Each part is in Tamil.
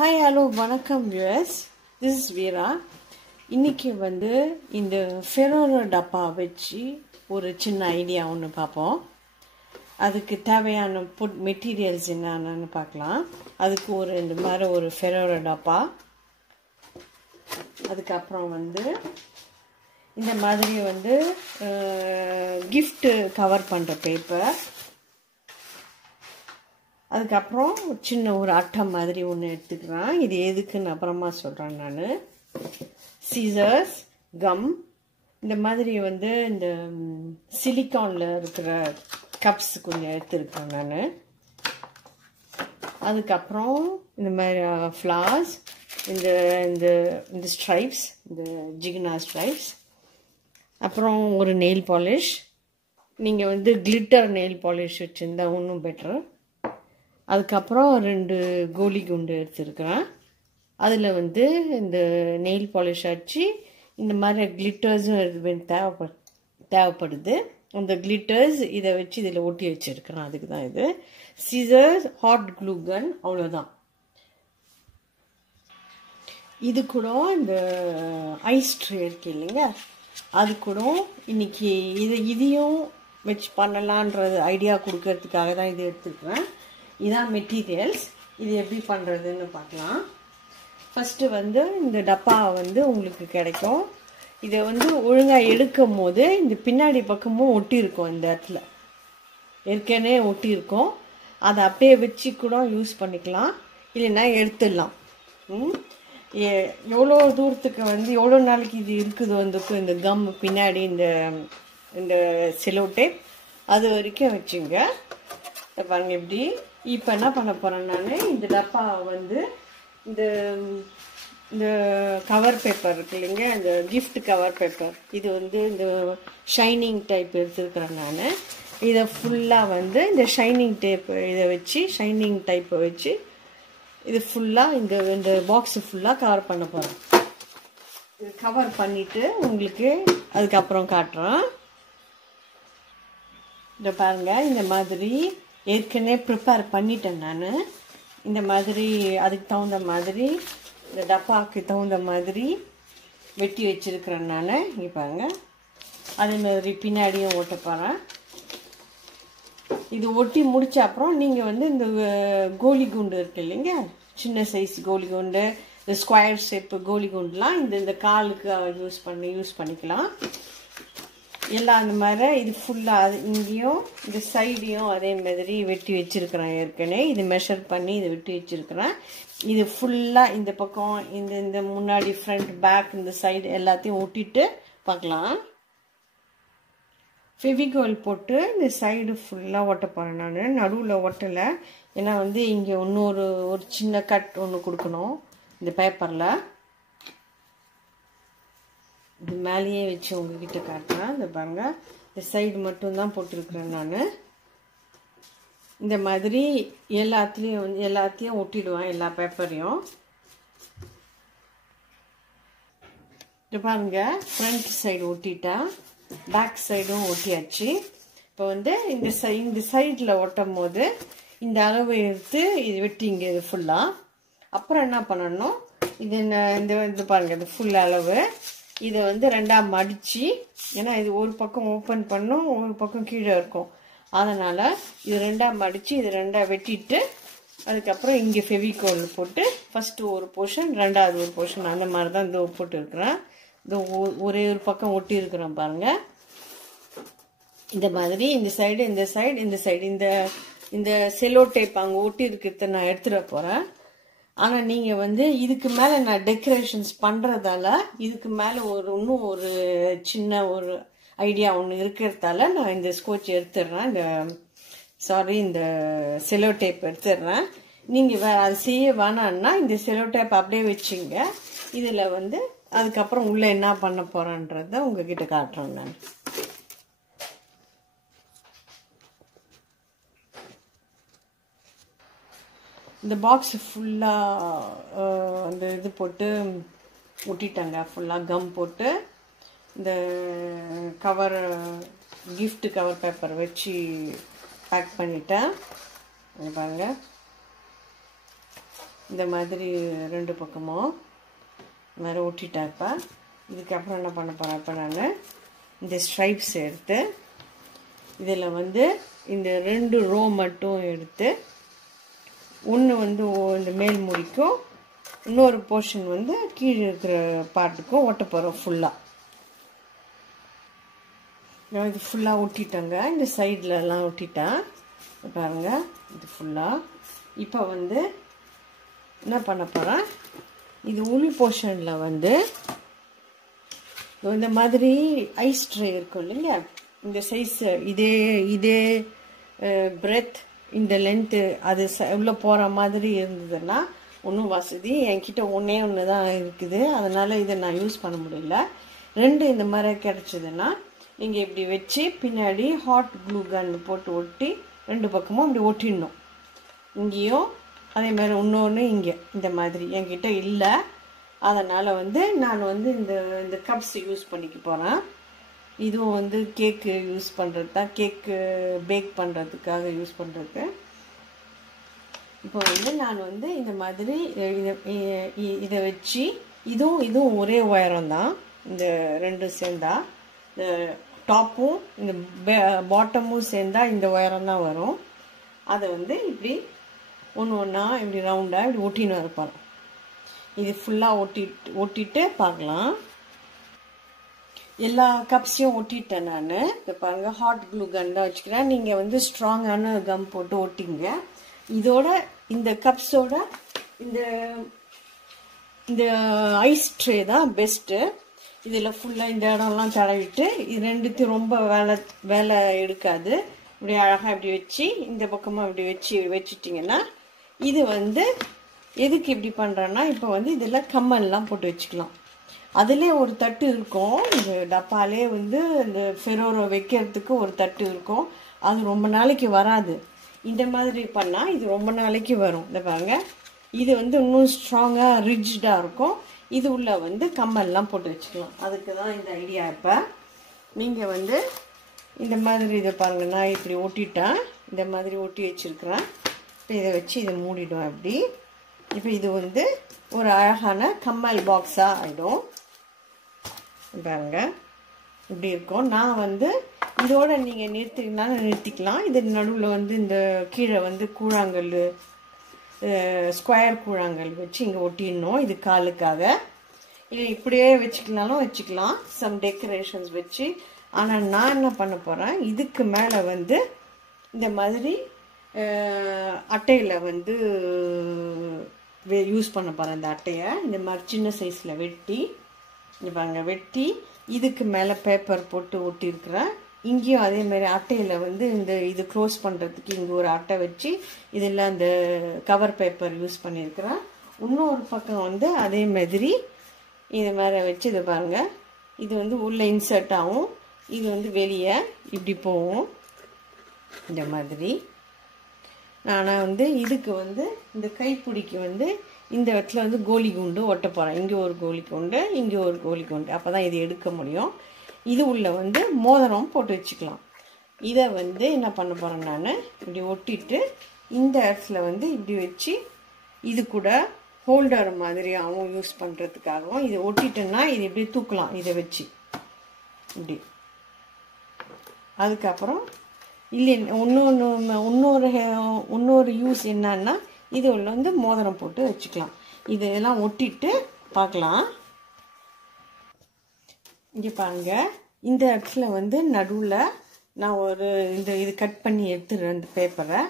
Hi, hello, வணக்கம் viewers. This is Veera. இன்னைக்கு வந்து இந்த ferrero டப்பா வச்சு ஒரு சின்ன ஐடியா ஒன்று பார்ப்போம். அதுக்கு தேவையான மெட்டீரியல்ஸ் என்னன்னு பார்க்கலாம். அதுக்கு இந்த மாதிரி ஒரு ferrero டப்பா, அதுக்கப்புறம் வந்து இந்த மாதிரி வந்து gift கவர் பண்ணுற பேப்பர், அதுக்கப்புறம் சின்ன ஒரு அட்டை மாதிரி ஒன்று எடுத்துக்கிறேன். இது எதுக்குன்னு அப்புறமா சொல்கிறேன் நான். சீசர்ஸ், கம், இந்த மாதிரி வந்து இந்த சிலிக்கானில் இருக்கிற கப்ஸ் கொஞ்சம் எடுத்துருக்கேன் நான். அதுக்கப்புறம் இந்த மாதிரி ஃப்ளார்ஸ், இந்த இந்த இந்த ஸ்ட்ரைப்ஸ், இந்த ஜிகினா ஸ்ட்ரைப்ஸ், அப்புறம் ஒரு நெயில் பாலிஷ். நீங்கள் வந்து கிளிட்டர் நெயில் பாலிஷ் வச்சுருந்தா இன்னும் பெட்ரு. அதுக்கப்புறம் 2 கோலி குண்டு எடுத்துருக்கிறேன். அதில் வந்து இந்த நெயில் பாலிஷ் அடிச்சு இந்த மாதிரி கிளிட்டர்ஸும் தேவைப்படுது. அந்த கிளிட்டர்ஸ் இதை வச்சு இதில் ஒட்டி வச்சுருக்கிறேன். அதுக்கு தான் இது. சீசர்ஸ், ஹாட் க்ளூ கன், அவ்வளோதான். இது கூட இந்த ஐஸ் ட்ரே இருக்கு இல்லைங்க, அது கூட இன்னைக்கு இதையும் வச்சு பண்ணலான்றது ஐடியா கொடுக்கறதுக்காக தான் இது எடுத்துக்கிறேன். இதான் மெட்டீரியல்ஸ். இது எப்படி பண்ணுறதுன்னு பார்க்கலாம். ஃபஸ்ட்டு வந்து இந்த டப்பா வந்து உங்களுக்கு கிடைக்கும். இதை வந்து ஒழுங்காக எடுக்கும் போது இந்த பின்னாடி பக்கமும் ஒட்டியிருக்கும். இந்த இடத்துல ஏற்கனவே ஒட்டியிருக்கும். அதை அப்படியே வச்சு கூட யூஸ் பண்ணிக்கலாம், இல்லைன்னா எடுத்துடலாம். எவ்வளோ தூரத்துக்கு வந்து எவ்வளோ நாளைக்கு இது இருக்குது வந்துக்கும் இந்த கம் பின்னாடி இந்த செலோ டேப் அது வரைக்கும் வச்சுங்க. பாருங்க எப்படி. இப்போ என்ன பண்ண போகிறேன் நான், இந்த டப்பா வந்து இந்த கவர் பேப்பர் இருக்கு இல்லைங்க, இந்த கிஃப்ட் கவர் பேப்பர், இது வந்து இந்த ஷைனிங் டைப் எடுத்துருக்கிறேன் நான். இதை ஃபுல்லாக வந்து இந்த ஷைனிங் டைப்பை வச்சு இது ஃபுல்லாக இந்த பாக்ஸு ஃபுல்லாக கவர் பண்ண போகிறேன். இது கவர் பண்ணிவிட்டு உங்களுக்கு அதுக்கப்புறம் காட்டுறேன். இதை பாருங்கள், இந்த மாதிரி ஏற்கனவே ப்ரிப்பேர் பண்ணிட்டேன் நான். இந்த மாதிரி அதுக்கு தகுந்த மாதிரி இந்த டப்பாவுக்கு தகுந்த மாதிரி வெட்டி வச்சுருக்கிறேன் நான். இங்கே பாருங்கள், அதே மாதிரி பின்னாடியும் ஒட்ட போகிறேன். இது ஒட்டி முடிச்ச அப்புறம் நீங்கள் வந்து இந்த கோலி குண்டு இருக்கு இல்லைங்க, சின்ன சைஸ் கோலி குண்டு, இந்த ஸ்கொயர் ஷேப்பு கோலி குண்டுலாம் இந்த காலுக்கு யூஸ் பண்ணிக்கலாம். எல்லாம் அந்த மாதிரி இது ஃபுல்லாக அது இங்கேயும் இந்த சைடையும் அதே மாதிரி வெட்டி வச்சுருக்கிறேன். ஏற்கனவே இது மெஷர் பண்ணி இதை வெட்டி வச்சுருக்கிறேன். இது ஃபுல்லாக இந்த பக்கம் இந்த முன்னாடி ஃப்ரண்ட் பேக் இந்த சைடு எல்லாத்தையும் ஒட்டிட்டு பார்க்கலாம். ஃபெவிகால் போட்டு இந்த சைடு ஃபுல்லாக ஒட்ட போகிறேன் நான். நடுவில் ஒட்டலை, ஏன்னா வந்து இங்கே ஒரு சின்ன கட் ஒன்று கொடுக்கணும் இந்த பேப்பரில். இது மேலேயே வச்சு உங்ககிட்ட காட்டுறேன். இந்த பாருங்க, இந்த சைடு மட்டும்தான் போட்டிருக்கிறேன் நான். இந்த மாதிரி எல்லாத்தையும் ஒட்டிடுவேன், எல்லா பேப்பரையும். இது பாருங்க, ஃப்ரண்ட் சைடு ஒட்டிட்டேன், பேக் சைடும் ஒட்டியாச்சு. இப்போ வந்து இந்த சைடில் ஒட்டும் போது இந்த அளவு எடுத்து இது வெட்டிங்க இது ஃபுல்லாக. அப்புறம் என்ன பண்ணணும், இது பாருங்க, இது ஃபுல் அளவு இதை வந்து 2ஆக மடித்து, ஏன்னா இது ஒரு பக்கம் ஓப்பன் பண்ணும், ஒரு பக்கம் கீழே இருக்கும், அதனால் இது 2ஆக மடித்து இது 2ஆக வெட்டிட்டு அதுக்கப்புறம் இங்கே ஃபெவிகால் போட்டு ஃபஸ்ட்டு ஒரு போர்ஷன், ரெண்டாவது ஒரு போர்ஷன், அந்த மாதிரி தான் இந்த போட்டுருக்குறேன். இந்த ஒரே ஒரு பக்கம் ஒட்டி இருக்கிறேன் பாருங்கள். இந்த மாதிரி இந்த சைடு இந்த செலோ டேப் அங்கே ஒட்டி இருக்கிறத நான் எடுத்துகிட்டு போகிறேன். ஆனால் நீங்கள் வந்து இதுக்கு மேலே நான் டெக்கரேஷன்ஸ் பண்ணுறதால இதுக்கு மேலே இன்னும் ஒரு சின்ன ஒரு ஐடியா ஒன்று இருக்கிறதால நான் இந்த ஸ்கோச் எடுத்துடுறேன், இந்த செலோ டேப் எடுத்துடுறேன். நீங்கள் அது செய்ய வேணான்னா இந்த செலோ டேப் அப்படியே வச்சுங்க. இதில் வந்து அதுக்கப்புறம் உள்ளே என்ன பண்ண போகிறேன்றத உங்ககிட்ட காட்டுறேன் நான். இந்த பாக்ஸ் ஃபுல்லாக அந்த இது போட்டு ஒட்டிட்டாங்க, ஃபுல்லாக கம் போட்டு இந்த கிஃப்ட் கவர் பேப்பர் வச்சு பேக் பண்ணிட்டேன். பாருங்கள், இந்த மாதிரி ரெண்டு பக்கமும் இந்த மாதிரி ஒட்டிட்டேன். இப்போ இதுக்கப்புறம் என்ன பண்ண போகிறேன், இப்போ நான் இந்த ஸ்ட்ரைப்ஸ் எடுத்து இதில் வந்து இந்த 2 ரோ மட்டும் எடுத்து ஒன்று வந்து இந்த மேல் முடிக்கும், இன்னொரு போர்ஷன் வந்து கீழே இருக்கிற பார்ட்டுக்கும் ஒட்ட போகிறோம். ஃபுல்லாக நான் இது ஃபுல்லாக ஒட்டிட்டேங்க. இந்த சைட்லலாம் ஒட்டிட்டேன் பாருங்கள், இது ஃபுல்லாக. இப்போ வந்து என்ன பண்ண போகிறேன், இது உள் போர்ஷனில் வந்து இந்த மாதிரி ஐஸ் ட்ரே இருக்கும் இல்லைங்க, இந்த சைஸ் இதே பிரெத் இந்த லென்த்து அது உள்ளே போகிற மாதிரி இருந்ததுன்னா ஒன்றும் வசதி. என்கிட்ட ஒன்றே ஒன்று தான் இருக்குது, அதனால் இதை நான் யூஸ் பண்ண முடியல. 2 இந்த மாதிரி கிடச்சிதுன்னா நீங்கள் இப்படி வச்சு பின்னாடி ஹாட் க்ளூ கன் போட்டு ஒட்டி 2 பக்கமும் இப்படி ஒட்டிடணும். இங்கேயும் அதே மாதிரி இன்னொன்று இங்கே இந்த மாதிரி என்கிட்ட இல்லை, அதனால் வந்து நான் வந்து இந்த கப்ஸ் யூஸ் பண்ணிக்க போகிறேன். இதுவும் வந்து கேக்கு யூஸ் பண்ணுறது தான், கேக்கு பேக் பண்ணுறதுக்காக யூஸ் பண்ணுறது. இப்போ வந்து நான் வந்து இந்த மாதிரி இதை வச்சு இதுவும் ஒரே உயரம் தான், இந்த 2 சேர்ந்தா இந்த டாப்பும் இந்த பாட்டமும் சேர்ந்தா இந்த உயரம் தான் வரும். அதை வந்து இப்படி ஒன்று ஒன்றா இப்படி ரவுண்டாக இப்படி ஒட்டின்னு இருப்பார். இது ஃபுல்லாக ஒட்டிட்டு பார்க்கலாம். எல்லா கப்ஸையும் ஒட்டிட்டேன் நான். இப்போ பாருங்கள், ஹாட் க்ளூ கன் தான் வச்சுக்கிறேன். நீங்கள் வந்து ஸ்ட்ராங்கான கம் போட்டு ஒட்டிங்க. இதோட இந்த கப்ஸோட இந்த ஐஸ் ட்ரே தான் பெஸ்ட்டு. இதில் ஃபுல்லாக இந்த இடம்லாம் தடவிட்டு இது 2த்தையும் ரொம்ப வேலை எடுக்காது. இப்படி அழகாக இப்படி வச்சு இந்த பக்கமாக இப்படி வச்சுட்டிங்கன்னா இது வந்து எதுக்கு இப்படி பண்ணுறேன்னா, இப்போ வந்து இதில் கம்மல்லாம் போட்டு வச்சுக்கலாம். அதிலே ஒரு தட்டு இருக்கும், இந்த டப்பாலே வந்து இந்த ஃபெரோரோ வைக்கிறதுக்கு ஒரு தட்டு இருக்கும். அது ரொம்ப நாளைக்கு வராது. இந்த மாதிரி பண்ணால் இது ரொம்ப நாளைக்கு வரும். இந்த பாருங்க, இது வந்து இன்னும் ஸ்ட்ராங்காக ரிஜிடாக இருக்கும். இது உள்ள வந்து கம்மல்லாம் போட்டு வச்சுக்கலாம். அதுக்கு தான் இந்த ஐடியா. இப்போ நீங்கள் வந்து இந்த மாதிரி இதை பாருங்கள், நான் இப்படி ஒட்டிட்டேன், இந்த மாதிரி ஒட்டி வச்சுருக்கிறேன். இப்போ இதை வச்சு இதை மூடிடும் அப்படி. இப்போ இது வந்து ஒரு அழகான கம்மல் பாக்ஸாக ஆகிடும். பாருங்க, இப்படி இருக்கும். நான் வந்து இதோட நீங்கள் நிறுத்திக்கலாம். இது நடுவில் வந்து இந்த கீழே வந்து கூழாங்கல், ஸ்கொயர் கூழாங்கல் வச்சு இங்கே ஒட்டிடணும். இது காலுக்காக. இது இப்படியே வச்சுக்கலாலும் வச்சுக்கலாம், சம் டெக்கரேஷன்ஸ் வச்சு. ஆனால் நான் என்ன பண்ண போகிறேன், இதுக்கு மேலே வந்து இந்த மாதிரி அட்டையில் வந்து யூஸ் பண்ண போகிறேன். இந்த அட்டையை இந்த மாதிரி சின்ன சைஸில் வெட்டி, இங்கே பாருங்க, வெட்டி இதுக்கு மேலே பேப்பர் போட்டு ஒட்டியிருக்கிறேன். இங்கேயும் அதே மாதிரி அட்டையில் வந்து இது க்ளோஸ் பண்ணுறதுக்கு இங்கே ஒரு அட்டை வச்சு இதில் அந்த கவர் பேப்பர் யூஸ் பண்ணியிருக்கிறேன். இன்னொரு பக்கம் வந்து அதே மாதிரி இது மாதிரி வச்சு இதை பாருங்கள், இது வந்து உள்ளே இன்சர்ட் ஆகும், இது வந்து வெளியே இப்படி போகும். இந்த மாதிரி நான் வந்து இதுக்கு வந்து இந்த கைப்பிடிக்கு வந்து இந்த இடத்துல வந்து கோலி குண்டு ஒட்ட போகிறேன். இங்கே ஒரு கோலி குண்டு, இங்கே ஒரு கோலி குண்டு, அப்போ தான் இது எடுக்க முடியும். இது உள்ள வந்து மோதிரம் போட்டு வச்சுக்கலாம். இதை வந்து என்ன பண்ண போகிறேன், நான் இப்படி ஒட்டிட்டு இந்த இடத்துல வந்து இப்படி வச்சு இது கூட ஹோல்டர் மாதிரியாகவும் யூஸ் பண்ணுறதுக்காகவும் இது ஒட்டிட்டேன்னா இது இப்படி தூக்கலாம். இதை வச்சு இப்படி. அதுக்கப்புறம் இல்லை இன்னொரு யூஸ் என்னன்னா, இது உள்ள வந்து மோதிரம் போட்டு வச்சுக்கலாம். இதெல்லாம் ஒட்டிட்டு பார்க்கலாம். இங்கே பாருங்க, இந்த இடத்துல வந்து நடுவில் நான் இது கட் பண்ணி எடுத்துடுறேன் இந்த பேப்பரை.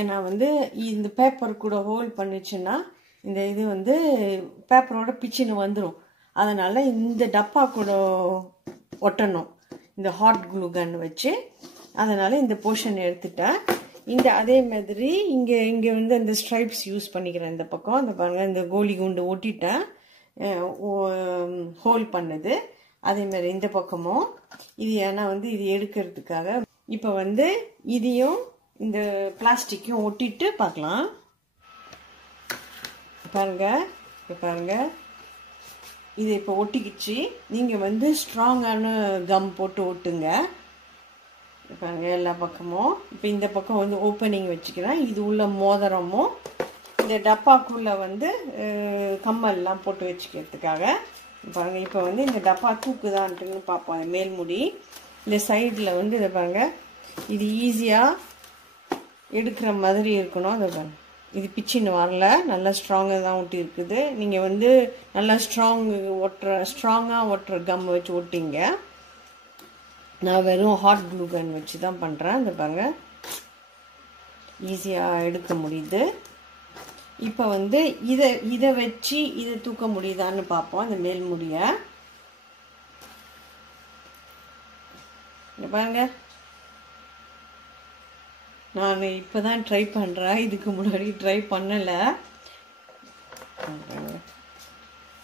ஏன்னா வந்து இந்த பேப்பர் கூட ஹோல்ட் பண்ணிச்சுன்னா இந்த இது வந்து பேப்பரோட பிச்சுன்னு வந்துடும். அதனால் இந்த டப்பா கூட ஒட்டணும் இந்த ஹாட் க்ளூ கன் வச்சு. அதனால் இந்த போர்ஷன் எடுத்துட்டேன். அதே மாதிரி இங்கே வந்து அந்த ஸ்ட்ரைப்ஸ் யூஸ் பண்ணிக்கிறேன். இந்த பக்கம் இந்த பாருங்கள், இந்த கோலி குண்டு ஒட்டிட்டேன், ஹோல்ட் பண்ணுது. அதே மாதிரி இந்த பக்கமும் இது ஏன்னா வந்து இது எடுக்கிறதுக்காக. இப்போ வந்து இதையும் இந்த பிளாஸ்டிக்கையும் ஒட்டிட்டு பார்க்கலாம். பாருங்க, இது இப்போ ஒட்டிக்கிச்சு. நீங்கள் வந்து ஸ்ட்ராங்கான கம் போட்டு ஒட்டுங்க. பாருங்க எல்லா பக்கமும். இப்போ இந்த பக்கம் வந்து ஓப்பனிங் வச்சுக்கிறேன். இது உள்ள மோதிரமும் இந்த டப்பாக்குள்ளே வந்து கம்மல்லாம் போட்டு வச்சுக்கிறதுக்காக பாருங்கள். இப்போ வந்து இந்த டப்பா தூக்குதான்ட்டுன்னு பார்ப்போம். அந்த மேல்முடி இந்த சைடில் வந்து இதை பாருங்கள், இது ஈஸியாக எடுக்கிற மாதிரி இருக்கணும். அதை பாருங்கள், இது பிச்சின்னு வரல, நல்லா ஸ்ட்ராங்காக தான் ஒட்டி இருக்குது. நீங்கள் வந்து நல்லா ஸ்ட்ராங்காக ஒட்டுற கம் வச்சு ஒட்டிங்க. நான் வெறும் ஹாட் க்ளூ கன் வச்சு தான் பண்ணுறேன். இந்த பாருங்கள், ஈஸியாக எடுக்க முடியுது. இப்போ வந்து இதை வச்சு இதை தூக்க முடியுதான்னு பார்ப்போம். அந்த மேல்முடியை பாருங்க, நான் இப்போ தான் ட்ரை பண்ணுறேன், இதுக்கு முன்னாடி ட்ரை பண்ணலை.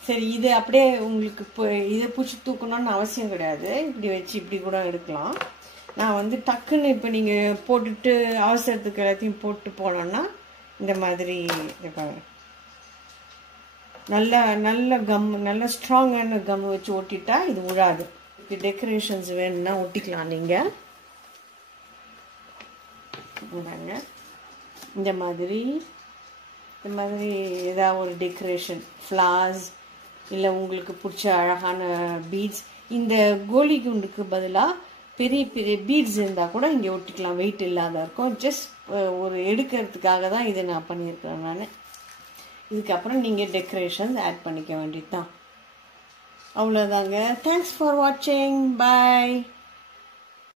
சரி, இது அப்படியே உங்களுக்கு இப்போ இதை பிடிச்சி தூக்கணும்னு அவசியம் கிடையாது. இப்படி வச்சு இப்படி கூட எடுக்கலாம். நான் வந்து டக்குன்னு இப்போ நீங்கள் போட்டுட்டு அவசரத்துக்கு எல்லாத்தையும் போட்டு போனோன்னா இந்த மாதிரி நல்ல கம், நல்ல ஸ்ட்ராங்கான கம் வச்சு ஒட்டிட்டா இது விழாது. டெக்கரேஷன்ஸ் வேணும்னா ஒட்டிக்கலாம் நீங்கள். இந்த மாதிரி ஏதாவது ஒரு டெக்கரேஷன், ஃப்ளார்ஸ் இல்லை உங்களுக்கு பிடிச்ச அழகான பீட்ஸ். இந்த கோலி குண்டுக்கு பதிலாக பெரிய பெரிய பீட்ஸ் இருந்தால் கூட இங்கே ஒட்டிக்கலாம், வெயிட் இல்லாத இருக்கும். ஜஸ்ட் ஒரு எடுக்கிறதுக்காக தான் இதை நான் பண்ணியிருக்கிறேன் நான். இதுக்கப்புறம் நீங்கள் டெக்கரேஷன்ஸ் ஆட் பண்ணிக்க வேண்டியது தான், அவ்வளோதாங்க. தேங்க்ஸ் ஃபார் வாட்சிங், பாய்.